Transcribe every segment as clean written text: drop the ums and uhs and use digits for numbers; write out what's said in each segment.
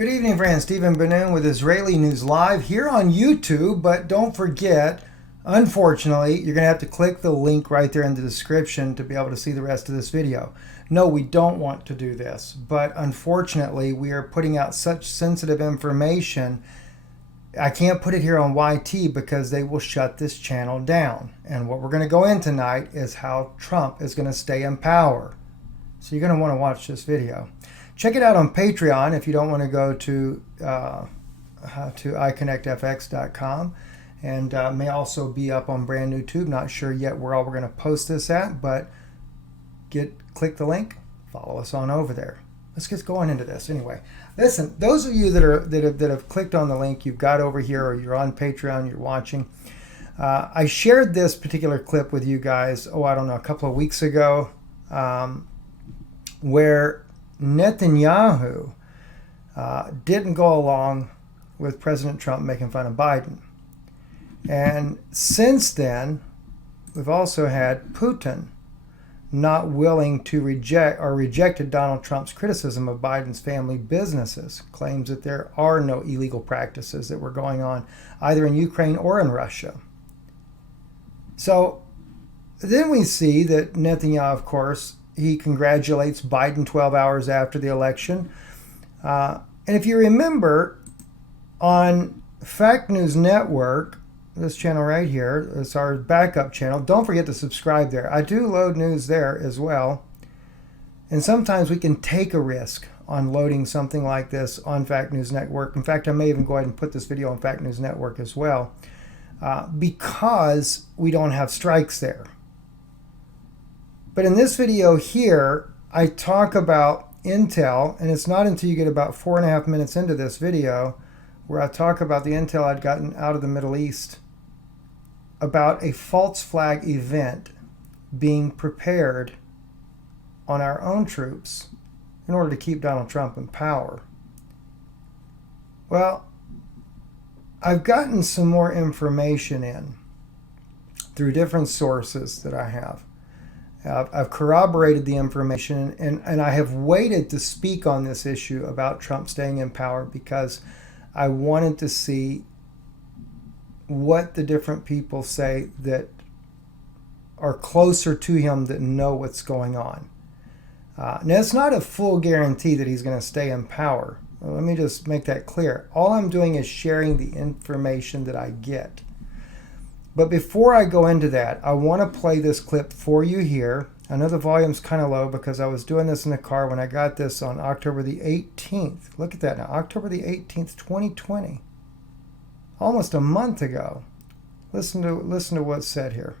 Good evening, friends. Stephen Ben-Nun with Israeli News Live here on YouTube. But don't forget, unfortunately, you're going to have to click the link right there in the description to be able to see the rest of this video. No, we don't want to do this, but unfortunately, we are putting out such sensitive information. I can't put it here on YT because they will shut this channel down. And what we're going to go in tonight is how Trump is going to stay in power. So you're going to want to watch this video. Check it out on Patreon if you don't want to go to iConnectFX.com, and may also be up on brand new tube. Not sure yet where all we're going to post this at, but click the link, follow us on over there. Let's get going into this anyway. Listen, those of you that have clicked on the link, you've got over here, or you're on Patreon, you're watching. I shared this particular clip with you guys. I don't know, a couple of weeks ago, where Netanyahu didn't go along with President Trump making fun of Biden. And since then, we've also had Putin not willing to rejected Donald Trump's criticism of Biden's family businesses, claims that there are no illegal practices that were going on either in Ukraine or in Russia. So then we see that Netanyahu, of course, he congratulates Biden 12 hours after the election. And if you remember, on Fact News Network, this channel right here, it's our backup channel. Don't forget to subscribe there. I do load news there as well. And sometimes we can take a risk on loading something like this on Fact News Network. In fact, I may even go ahead and put this video on Fact News Network as well, because we don't have strikes there. But in this video here, I talk about intel, and it's not until you get about 4.5 minutes into this video where I talk about the intel I'd gotten out of the Middle East about a false flag event being prepared on our own troops in order to keep Donald Trump in power. Well, I've gotten some more information in through different sources that I have. I've corroborated the information, and I have waited to speak on this issue about Trump staying in power because I wanted to see what the different people say that are closer to him that know what's going on. Now, it's not a full guarantee that he's going to stay in power. Let me just make that clear. All I'm doing is sharing the information that I get. But before I go into that, I want to play this clip for you here. I know the volume's kind of low because I was doing this in the car when I got this on October the 18th. Look at that now, October the 18th, 2020. Almost a month ago. Listen to what's said here.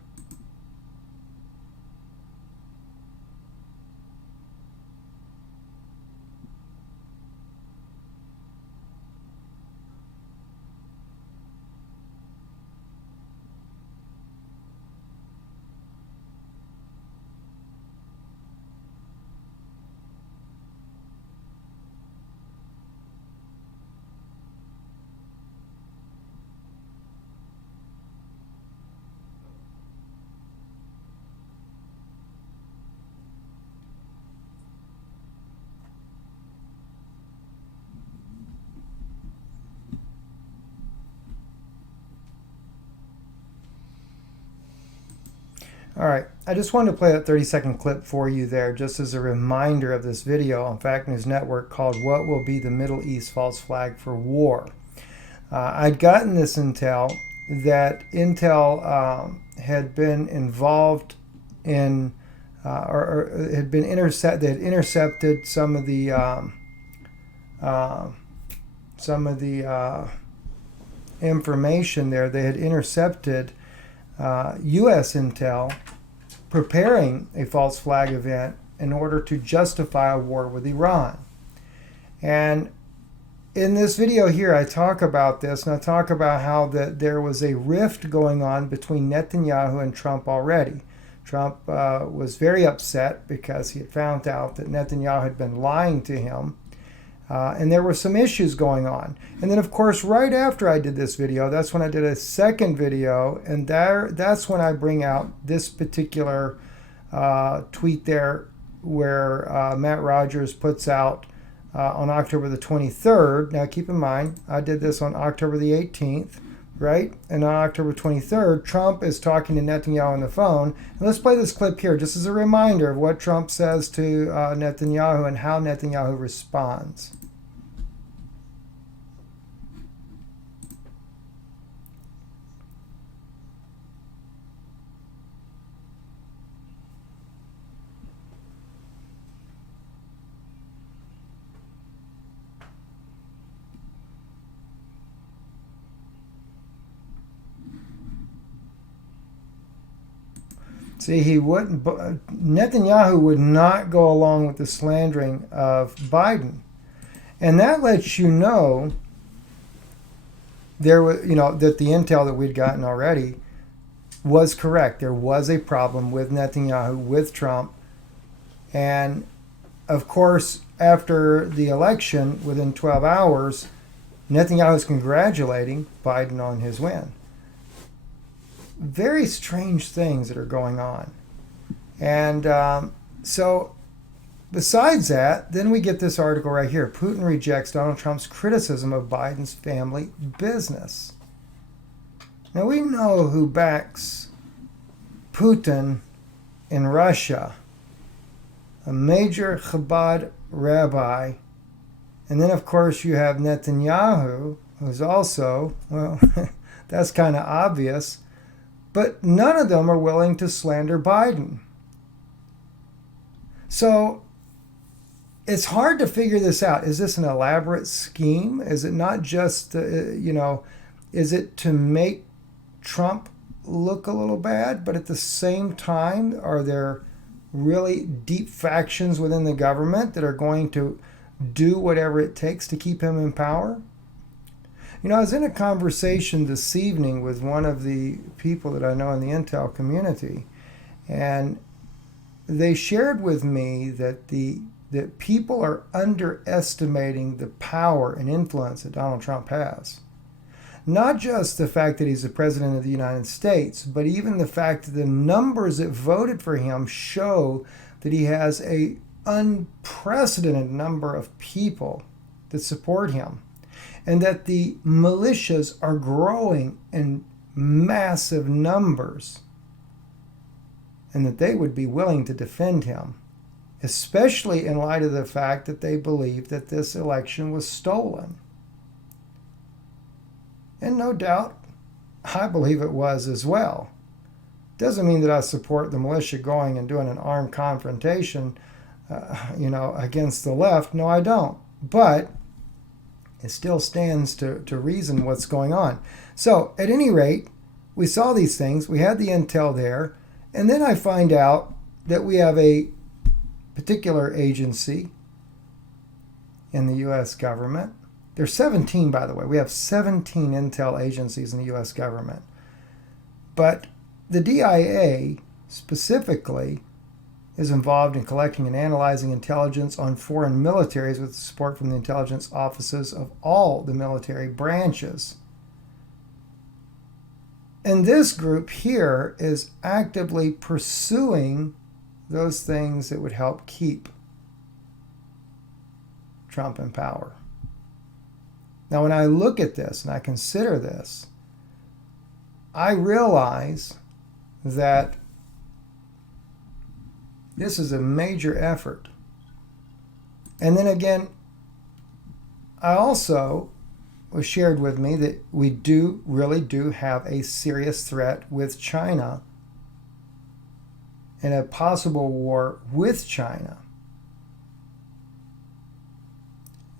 All right, I just wanted to play that 30-second clip for you there just as a reminder of this video on Fact News Network called What Will Be the Middle East False Flag for War? I'd gotten this intel that Intel had been involved in or had been they had intercepted some of the information there. They had intercepted U.S. intel preparing a false flag event in order to justify a war with Iran. And in this video here, I talk about this, and I talk about how there was a rift going on between Netanyahu and Trump already. Trump was very upset because he had found out that Netanyahu had been lying to him. And there were some issues going on. And then, of course, right after I did this video, that's when I did a second video. And that's when I bring out this particular tweet there where Matt Rogers puts out on October the 23rd. Now keep in mind, I did this on October the 18th, right? And on October 23rd, Trump is talking to Netanyahu on the phone. And let's play this clip here just as a reminder of what Trump says to Netanyahu and how Netanyahu responds. See, Netanyahu would not go along with the slandering of Biden. And that lets you know there was, that the intel that we'd gotten already was correct. There was a problem with Netanyahu, with Trump. And of course, after the election, within 12 hours, Netanyahu is congratulating Biden on his win. Very strange things that are going on. And so besides that, then we get this article right here. Putin rejects Donald Trump's criticism of Biden's family business. Now we know who backs Putin in Russia. A major Chabad rabbi. And then of course you have Netanyahu, who's also, well, that's kind of obvious. But none of them are willing to slander Biden. So it's hard to figure this out. Is this an elaborate scheme? Is it not just, is it to make Trump look a little bad? But at the same time, are there really deep factions within the government that are going to do whatever it takes to keep him in power? I was in a conversation this evening with one of the people that I know in the Intel community, and they shared with me that that people are underestimating the power and influence that Donald Trump has. Not just the fact that he's the president of the United States, but even the fact that the numbers that voted for him show that he has an unprecedented number of people that support him. And that the militias are growing in massive numbers, and that they would be willing to defend him, especially in light of the fact that they believe that this election was stolen. And no doubt, I believe it was as well. Doesn't mean that I support the militia going and doing an armed confrontation, against the left. No, I don't. But it still stands to reason what's going on. So, at any rate, we saw these things. We had the intel there. And then I find out that we have a particular agency in the U.S. government. There's 17, by the way. We have 17 intel agencies in the U.S. government. But the DIA specifically is involved in collecting and analyzing intelligence on foreign militaries with support from the intelligence offices of all the military branches. And this group here is actively pursuing those things that would help keep Trump in power. Now, when I look at this and I consider this, I realize that this is a major effort. And then again, I also was shared with me that we really do have a serious threat with China and a possible war with China.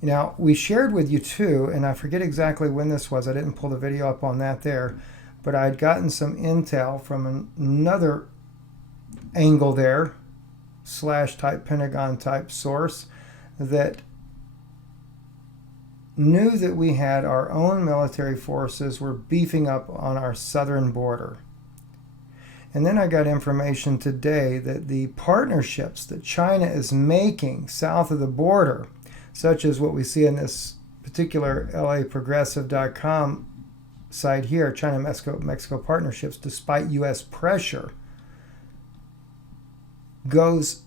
Now, we shared with you too, and I forget exactly when this was. I didn't pull the video up on that there, but I'd gotten some intel from another angle there, / type Pentagon type source, that knew that we had our own military forces were beefing up on our southern border. And then I got information today that the partnerships that China is making south of the border, such as what we see in this particular LAProgressive.com site here, China-Mexico partnerships, despite U.S. pressure, goes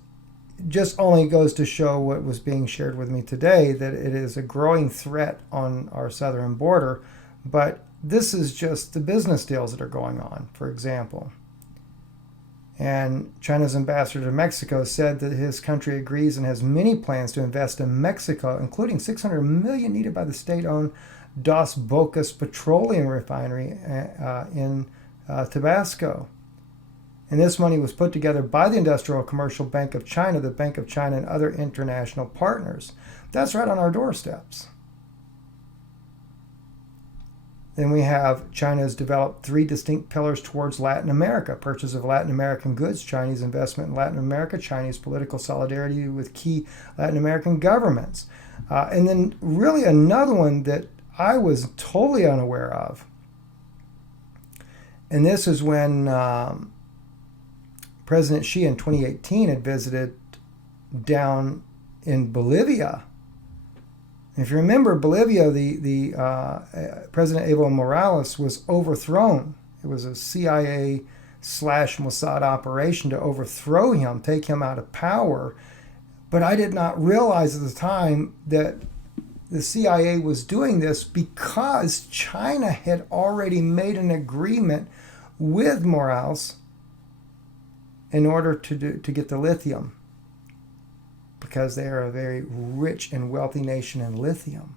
just only goes to show what was being shared with me today, that it is a growing threat on our southern border. But this is just the business deals that are going on, for example. And China's ambassador to Mexico said that his country agrees and has many plans to invest in Mexico, including $600 million needed by the state-owned Dos Bocas petroleum refinery in Tabasco. And this money was put together by the Industrial Commercial Bank of China, the Bank of China, and other international partners. That's right on our doorsteps. Then we have China has developed 3 distinct pillars towards Latin America: purchase of Latin American goods, Chinese investment in Latin America, Chinese political solidarity with key Latin American governments. And then really another one that I was totally unaware of. And this is when President Xi in 2018 had visited down in Bolivia. If you remember, Bolivia, the President Evo Morales was overthrown. It was a CIA/Mossad operation to overthrow him, take him out of power. But I did not realize at the time that the CIA was doing this because China had already made an agreement with Morales in order to get the lithium, because they are a very rich and wealthy nation in lithium.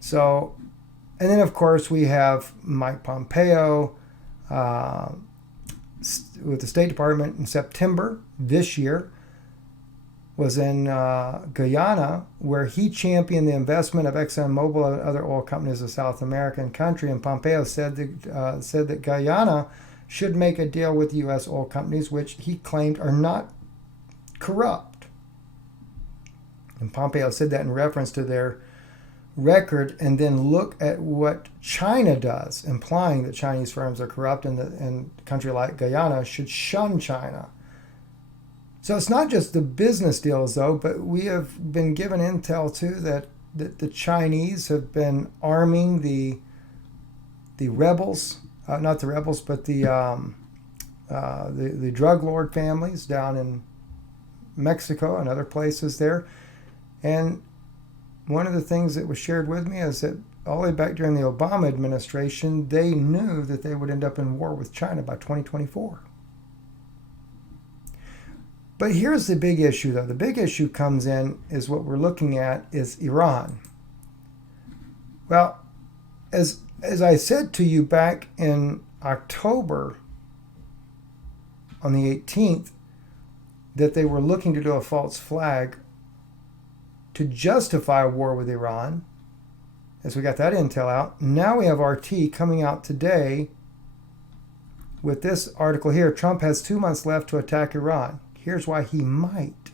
So, and then of course we have Mike Pompeo with the State Department in September this year, was in Guyana, where he championed the investment of ExxonMobil and other oil companies of South American country. And Pompeo said that Guyana should make a deal with U.S. oil companies, which he claimed are not corrupt. And Pompeo said that in reference to their record, and then look at what China does, implying that Chinese firms are corrupt, and a country like Guyana should shun China. So it's not just the business deals, though, but we have been given intel, too, that the Chinese have been arming the rebels, not the rebels, but the drug lord families down in Mexico and other places there. And one of the things that was shared with me is that all the way back during the Obama administration, they knew that they would end up in war with China by 2024. But here's the big issue, though. The big issue comes in is what we're looking at is Iran. Well, as I said to you back in October on the 18th, that they were looking to do a false flag to justify a war with Iran, as we got that intel out. Now we have RT coming out today with this article here: Trump has 2 months left to attack Iran. Here's why he might.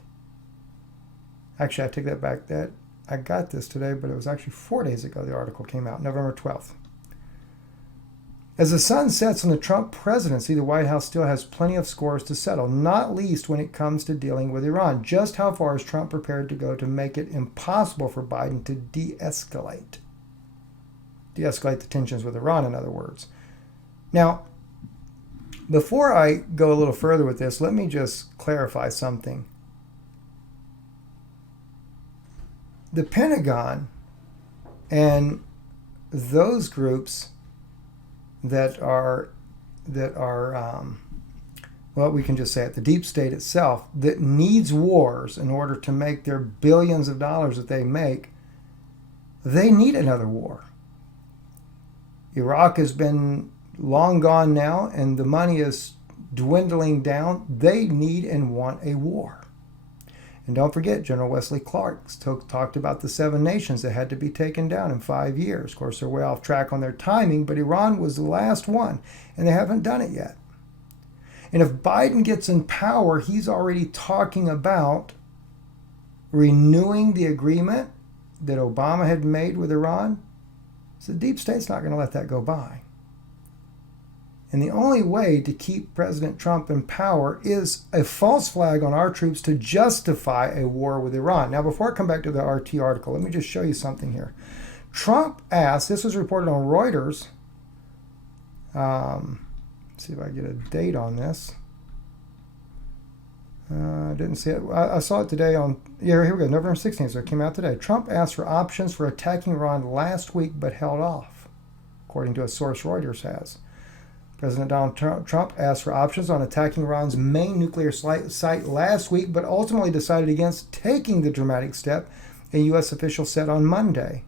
Actually, I take that back. That I got this today, but it was actually 4 days ago the article came out, November 12th. As the sun sets on the Trump presidency, the White House still has plenty of scores to settle, not least when it comes to dealing with Iran. Just how far is Trump prepared to go to make it impossible for Biden to de-escalate? De-escalate the tensions with Iran, in other words. Now, before I go a little further with this, let me just clarify something. The Pentagon and those groups that are well, we can just say it, the deep state itself, that needs wars in order to make their billions of dollars that they make, they need another war. Iraq has been long gone now, and the money is dwindling down. They need and want a war. And don't forget, General Wesley Clark talked about the 7 nations that had to be taken down in 5 years. Of course, they're way off track on their timing, but Iran was the last one, and they haven't done it yet. And if Biden gets in power, he's already talking about renewing the agreement that Obama had made with Iran. So the deep state's not going to let that go by. And the only way to keep President Trump in power is a false flag on our troops to justify a war with Iran. Now, before I come back to the RT article, let me just show you something here. Trump asked, this was reported on Reuters. Let's see if I get a date on this. Didn't see it. I saw it today on, yeah, here we go, November 16th, so it came out today. Trump asked for options for attacking Iran last week, but held off, according to a source Reuters has. President Donald Trump asked for options on attacking Iran's main nuclear site last week, but ultimately decided against taking the dramatic step, a U.S. official said on Monday.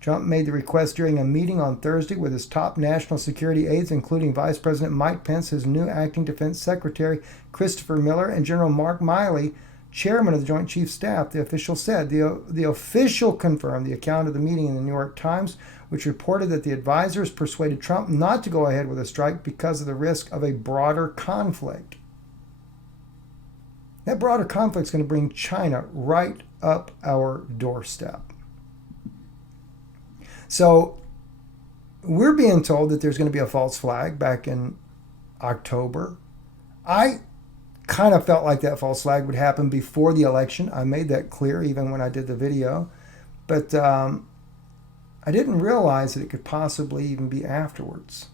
Trump made the request during a meeting on Thursday with his top national security aides, including Vice President Mike Pence, his new acting defense secretary Christopher Miller, and General Mark Milley, chairman of the Joint Chiefs Staff, the official said. The official confirmed the account of the meeting in the New York Times, which reported that the advisors persuaded Trump not to go ahead with a strike because of the risk of a broader conflict. That broader conflict is going to bring China right up our doorstep. So we're being told that there's going to be a false flag back in October. I kind of felt like that false flag would happen before the election. I made that clear even when I did the video. But I didn't realize that it could possibly even be afterwards.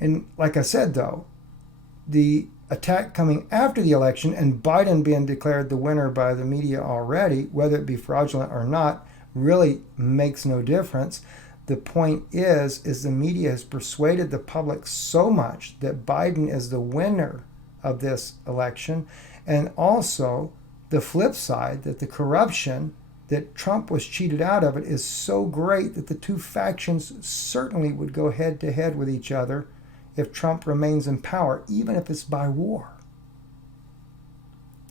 And like I said, though, the attack coming after the election and Biden being declared the winner by the media already, whether it be fraudulent or not, really makes no difference. The point is the media has persuaded the public so much that Biden is the winner of this election, and also the flip side, that the corruption that Trump was cheated out of it is so great that the two factions certainly would go head to head with each other if Trump remains in power, even if it's by war,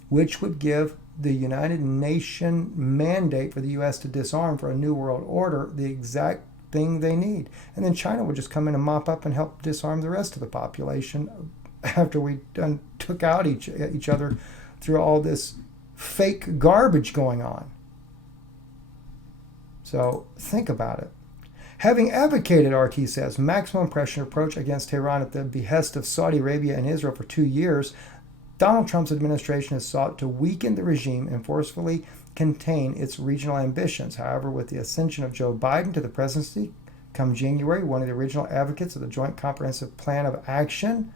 which would give the United Nations mandate for the U.S. to disarm for a new world order the exact thing they need. And then China would just come in and mop up and help disarm the rest of the population after we took out each other through all this fake garbage going on. So think about it. Having advocated, RT says, maximum pressure approach against Tehran at the behest of Saudi Arabia and Israel for 2 years, Donald Trump's administration has sought to weaken the regime and forcefully contain its regional ambitions. However, with the ascension of Joe Biden to the presidency come January, one of the original advocates of the Joint Comprehensive Plan of Action,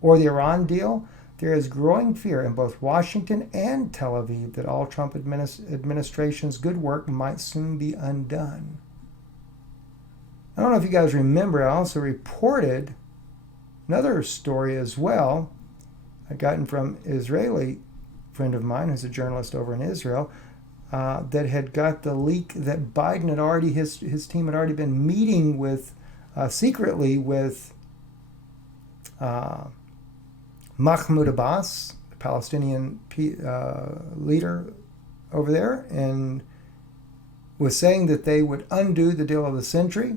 or the Iran deal, there is growing fear in both Washington and Tel Aviv that all Trump administration's good work might soon be undone. I don't know if you guys remember, I also reported another story as well I'd gotten from an Israeli friend of mine who's a journalist over in Israel that had got the leak that Biden had already, his team had already been meeting with, secretly with Mahmoud Abbas, the Palestinian leader over there, and was saying that they would undo the deal of the century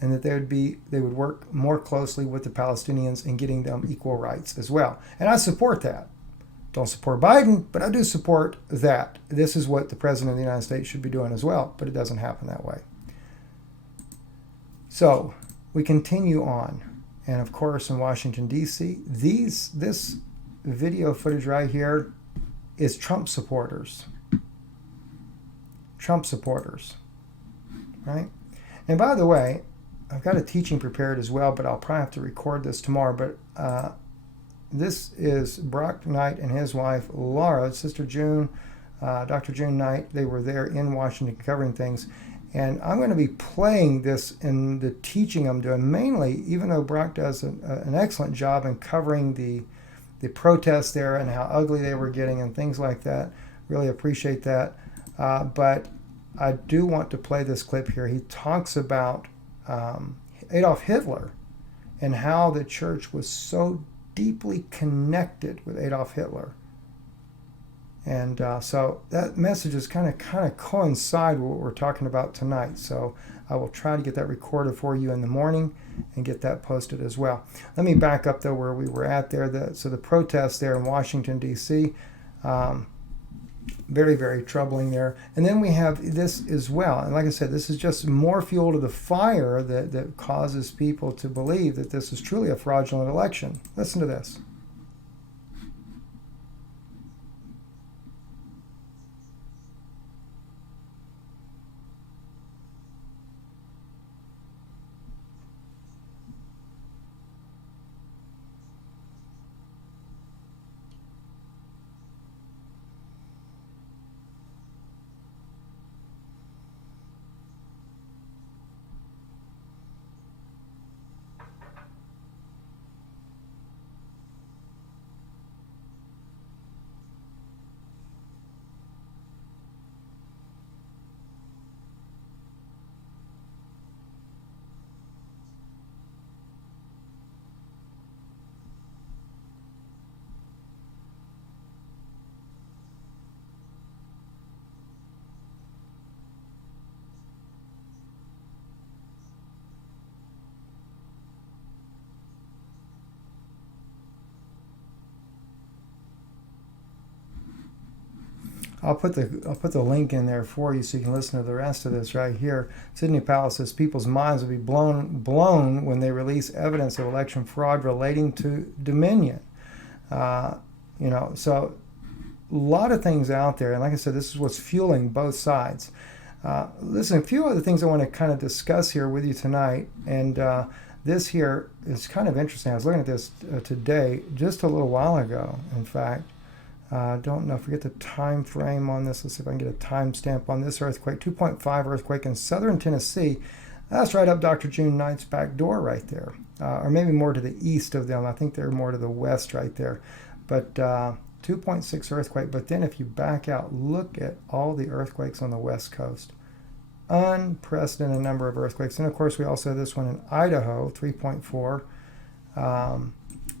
and that they would work more closely with the Palestinians in getting them equal rights as well. And I support that. Don't support Biden, but I do support that. This is what the President of the United States should be doing as well, but it doesn't happen that way. So we continue on. And of course, in Washington, D.C., this video footage right here is Trump supporters. Trump supporters, right? And by the way, I've got a teaching prepared as well, but I'll probably have to record this tomorrow. But this is Brock Knight and his wife, Laura, Sister June, Dr. June Knight. They were there in Washington covering things. And I'm going to be playing this in the teaching I'm doing, mainly, even though Brock does an excellent job in covering the protests there and how ugly they were getting and things like that. Really appreciate that. But I do want to play this clip here. He talks about Adolf Hitler and how the church was so deeply connected with Adolf Hitler. And so that message is kind of coincide with what we're talking about tonight. So I will try to get that recorded for you in the morning and get that posted as well. Let me back up though where we were at there. So the protests there in Washington, D.C., very, very troubling there. And then we have this as well. And like I said, this is just more fuel to the fire that causes people to believe that this is truly a fraudulent election. Listen to this. I'll put the link in there for you so you can listen to the rest of this right here. Sidney Powell says people's minds will be blown when they release evidence of election fraud relating to Dominion. So a lot of things out there, and like I said, this is what's fueling both sides. Listen, a few other things I want to kind of discuss here with you tonight, and this here is kind of interesting. I was looking at this today, just a little while ago, in fact. Don't know, forget the time frame on this. Let's see if I can get a timestamp on this earthquake. 2.5 earthquake in southern Tennessee. That's right up Dr. June Knight's back door right there. Or maybe more to the east of them. I think they're more to the west right there. But 2.6 earthquake. But then if you back out, look at all the earthquakes on the west coast. Unprecedented number of earthquakes. And of course we also have this one in Idaho, 3.4.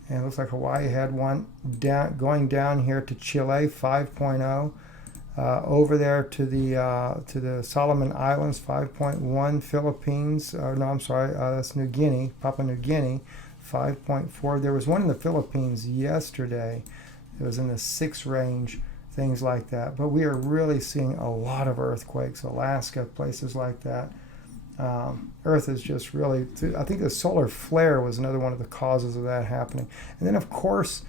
And it looks like Hawaii had one going down here to Chile, 5.0. Over there to the Solomon Islands, 5.1. Philippines, that's New Guinea, Papua New Guinea, 5.4. There was one in the Philippines yesterday. It was in the 6 range, things like that. But we are really seeing a lot of earthquakes, Alaska, places like that. Earth is just really, I think the solar flare was another one of the causes of that happening. And then, of course,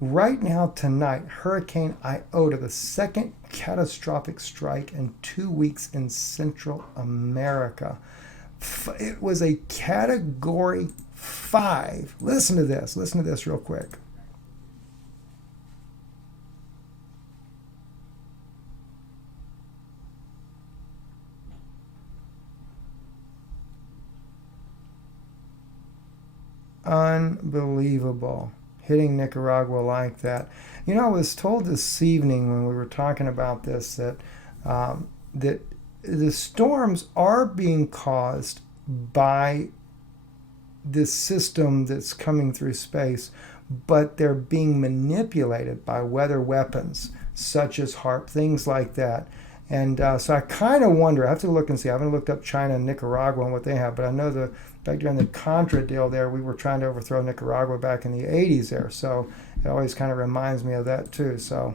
right now tonight, Hurricane Iota, the second catastrophic strike in 2 weeks in Central America. It was a Category 5. Listen to this real quick. Unbelievable, hitting Nicaragua like that. You know, I was told this evening when we were talking about this that that the storms are being caused by this system that's coming through space, but they're being manipulated by weather weapons such as HARP, things like that. And so I kind of wonder, I have to look and see. I haven't looked up China and Nicaragua and what they have, but I know back during the Contra deal there, we were trying to overthrow Nicaragua back in the 80s there. So it always kind of reminds me of that too. So,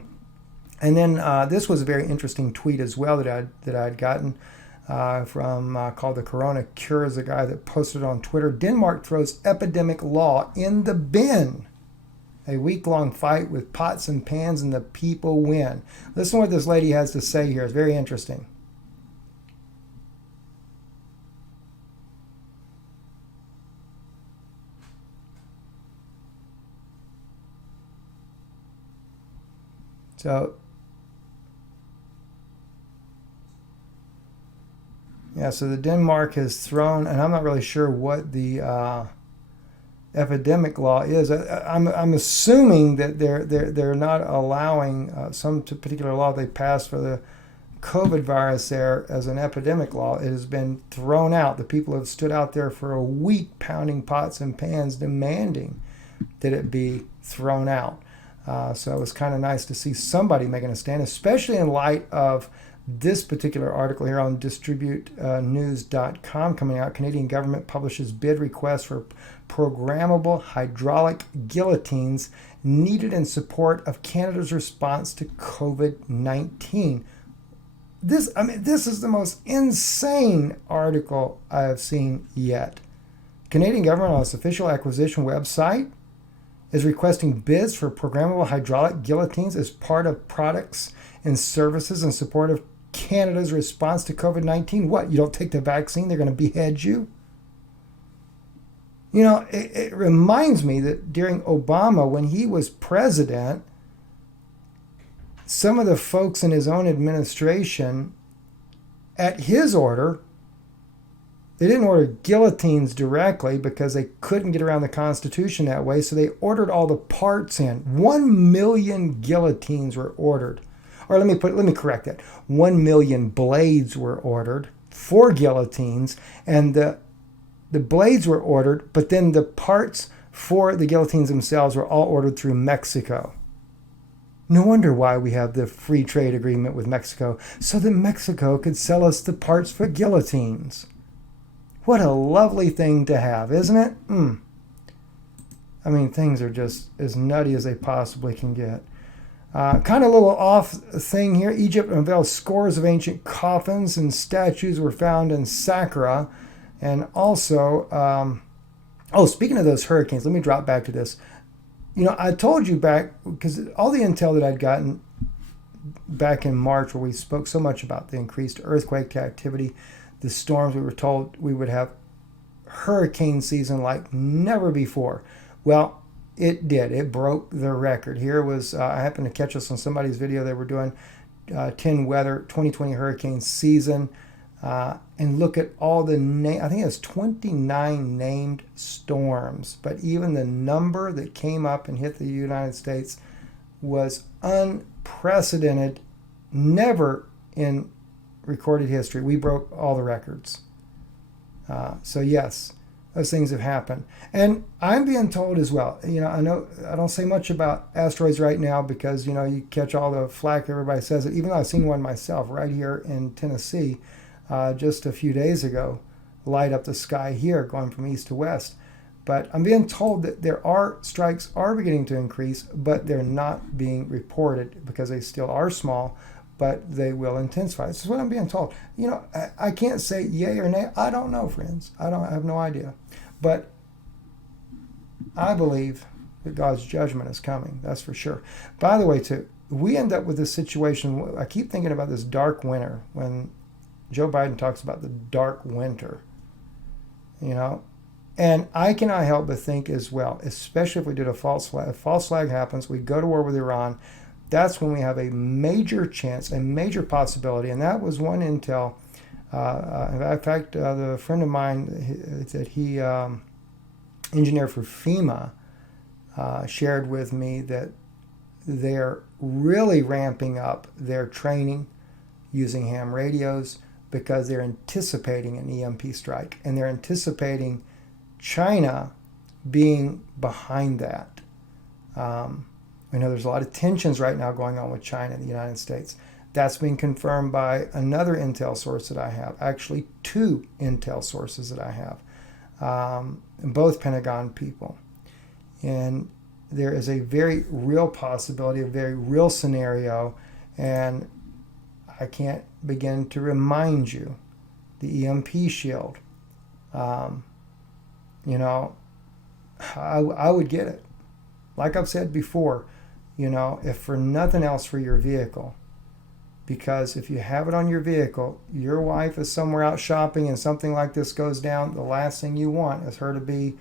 and then this was a very interesting tweet as well that I'd gotten from called The Corona Cures, a guy that posted on Twitter. Denmark throws epidemic law in the bin. A week-long fight with pots and pans and the people win. Listen to what this lady has to say here. It's very interesting. So the Denmark has thrown, and I'm not really sure what the epidemic law is. I'm assuming that they're not allowing some particular law they passed for the COVID virus there as an epidemic law. It has been thrown out. The people have stood out there for a week pounding pots and pans demanding that it be thrown out. So it was kind of nice to see somebody making a stand, especially in light of this particular article here on distributenews.com coming out. Canadian government publishes bid request for programmable hydraulic guillotines needed in support of Canada's response to COVID-19. This is the most insane article I have seen yet. Canadian government on its official acquisition website is requesting bids for programmable hydraulic guillotines as part of products and services in support of Canada's response to COVID-19. What, you don't take the vaccine, they're going to behead you? You know, it reminds me that during Obama, when he was president, some of the folks in his own administration, at his order, they didn't order guillotines directly because they couldn't get around the Constitution that way, so they ordered all the parts in. 1 million guillotines were ordered. Or let me correct that. 1 million blades were ordered for guillotines, and the blades were ordered, but then the parts for the guillotines themselves were all ordered through Mexico. No wonder why we have the free trade agreement with Mexico, so that Mexico could sell us the parts for guillotines. What a lovely thing to have, isn't it? I mean, things are just as nutty as they possibly can get. Kind of a little off thing here. Egypt unveils scores of ancient coffins and statues were found in Saqqara. And also, speaking of those hurricanes, let me drop back to this. I told you back, because all the intel that I'd gotten back in March, where we spoke so much about the increased earthquake activity, the storms, we were told we would have hurricane season like never before. Well, it did. It broke the record. Here was, I happened to catch us on somebody's video. They were doing 10 weather 2020 hurricane season. And look at all the I think it was 29 named storms. But even the number that came up and hit the United States was unprecedented. Never in recorded history. We broke all the records. So yes, those things have happened. And I'm being told as well, I know I don't say much about asteroids right now because, you catch all the flack, everybody says it, even though I've seen one myself right here in Tennessee just a few days ago, light up the sky here going from east to west. But I'm being told that strikes are beginning to increase, but they're not being reported because they still are small, but they will intensify. This is what I'm being told. I can't say yay or nay. I don't know, friends. I have no idea. But I believe that God's judgment is coming. That's for sure. By the way, too, we end up with this situation. I keep thinking about this dark winter when Joe Biden talks about the dark winter. And I cannot help but think as well, especially if we did a false flag. If false flag happens, we go to war with Iran. That's when we have a major chance, a major possibility. And that was one intel. In fact, the friend of mine that he engineered for FEMA shared with me that they're really ramping up their training using ham radios because they're anticipating an EMP strike. And they're anticipating China being behind that. We know there's a lot of tensions right now going on with China and the United States. That's been confirmed by another intel source that I have, actually two intel sources that I have, both Pentagon people. And there is a very real possibility, a very real scenario, and I can't begin to remind you, the EMP shield. I would get it. Like I've said before, if for nothing else, for your vehicle. Because if you have it on your vehicle, your wife is somewhere out shopping and something like this goes down, the last thing you want is her to be,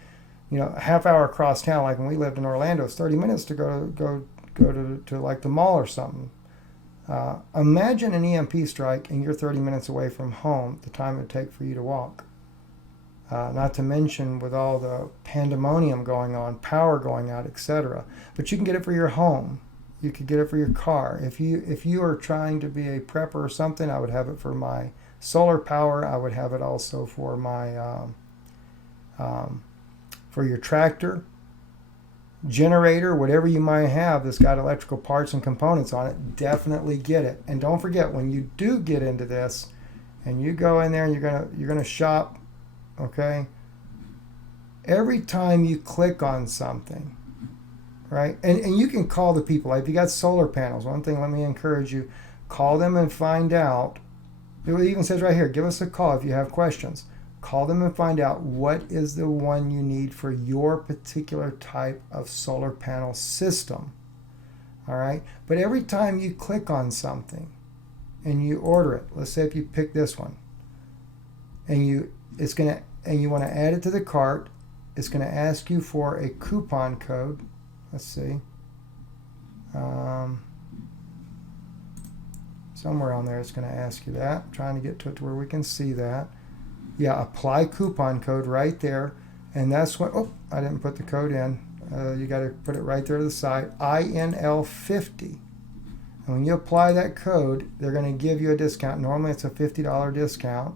a half hour across town. Like when we lived in Orlando, it's 30 minutes to go to like the mall or something. Imagine an EMP strike and you're 30 minutes away from home, the time it would take for you to walk. Not to mention with all the pandemonium going on, power going out, etc. But you can get it for your home. You could get it for your car. If you are trying to be a prepper or something, I would have it for my solar power. I would have it also for my for your tractor, generator, whatever you might have that's got electrical parts and components on it. Definitely get it. And don't forget, when you do get into this, and you go in there and you're gonna shop. Okay, every time you click on something, right, and you can call the people. Like if you got solar panels, one thing, let me encourage you, call them and find out. It even says right here, give us a call if you have questions. Call them and find out what is the one you need for your particular type of solar panel system. All right, but every time you click on something and you order it, let's say if you pick this one, and you want to add it to the cart, it's going to ask you for a coupon code. Let's see. Somewhere on there it's going to ask you that. I'm trying to get to it to where we can see that. Yeah, apply coupon code right there. And that's what, I didn't put the code in. You got to put it right there to the side, INL50. And when you apply that code, they're going to give you a discount. Normally it's a $50 discount.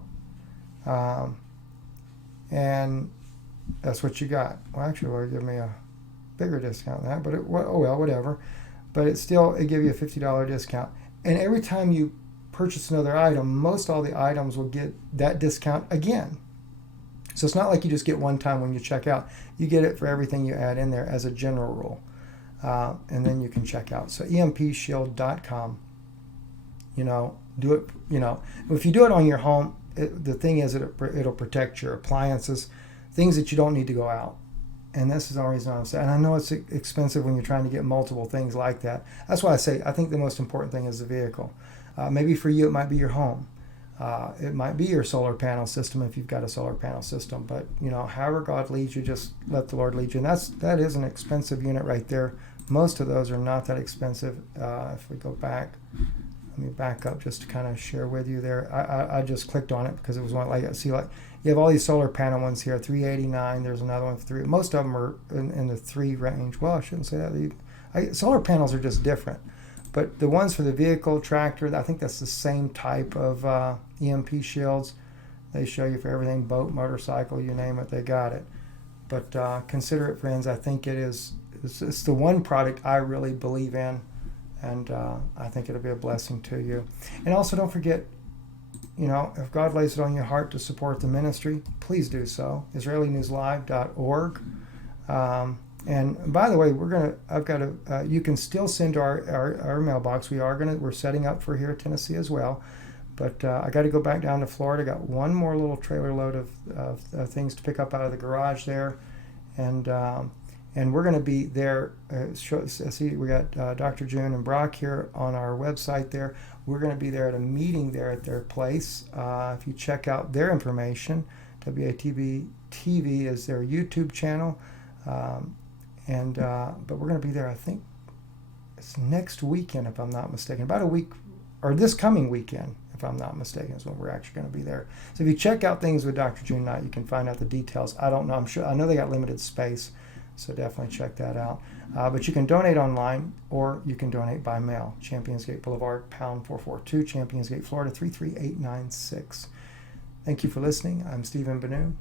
And that's what you got. Well, actually, they'll give me a bigger discount than that, but whatever. But it give you a $50 discount. And every time you purchase another item, most all the items will get that discount again. So it's not like you just get one time when you check out. You get it for everything you add in there as a general rule. and then you can check out. So empshield.com. Do it. If you do it on your home, the thing is it'll protect your appliances, things that you don't need to go out. And this is the only reason I'm saying. And I know it's expensive when you're trying to get multiple things like that. That's why I say I think the most important thing is the vehicle. Maybe for you it might be your home. It might be your solar panel system if you've got a solar panel system. But however God leads you, just let the Lord lead you. And that is an expensive unit right there. Most of those are not that expensive. If we go back, let me back up just to kind of share with you there. I just clicked on it because it was one you have all these solar panel ones here, $389. There's another one for $3. Most of them are in the $3 range. Well, I shouldn't say that. Solar panels are just different. But the ones for the vehicle, tractor, I think that's the same type of EMP shields. They show you for everything, boat, motorcycle, you name it, they got it. But consider it, friends. I think it's the one product I really believe in, and I think it'll be a blessing to you. And also don't forget, if God lays it on your heart to support the ministry, please do so. IsraeliNewsLive.org. And by the way, you can still send to our mailbox. We're setting up for here at Tennessee as well. But I got to go back down to Florida. Got one more little trailer load of things to pick up out of the garage there. And we're going to be there. See, we got Dr. June and Brock here on our website there. We're going to be there at a meeting there at their place. If you check out their information, WATV TV is their YouTube channel. But we're going to be there, I think it's next weekend, if I'm not mistaken. About a week, or this coming weekend, if I'm not mistaken, is when we're actually going to be there. So if you check out things with Dr. June Knight, you can find out the details. I don't know. I know they got limited space. So definitely check that out. But you can donate online or you can donate by mail. Champions Gate Boulevard, pound 442, Champions Gate, Florida 33896. Thank you for listening. I'm Stephen Ben-Nun.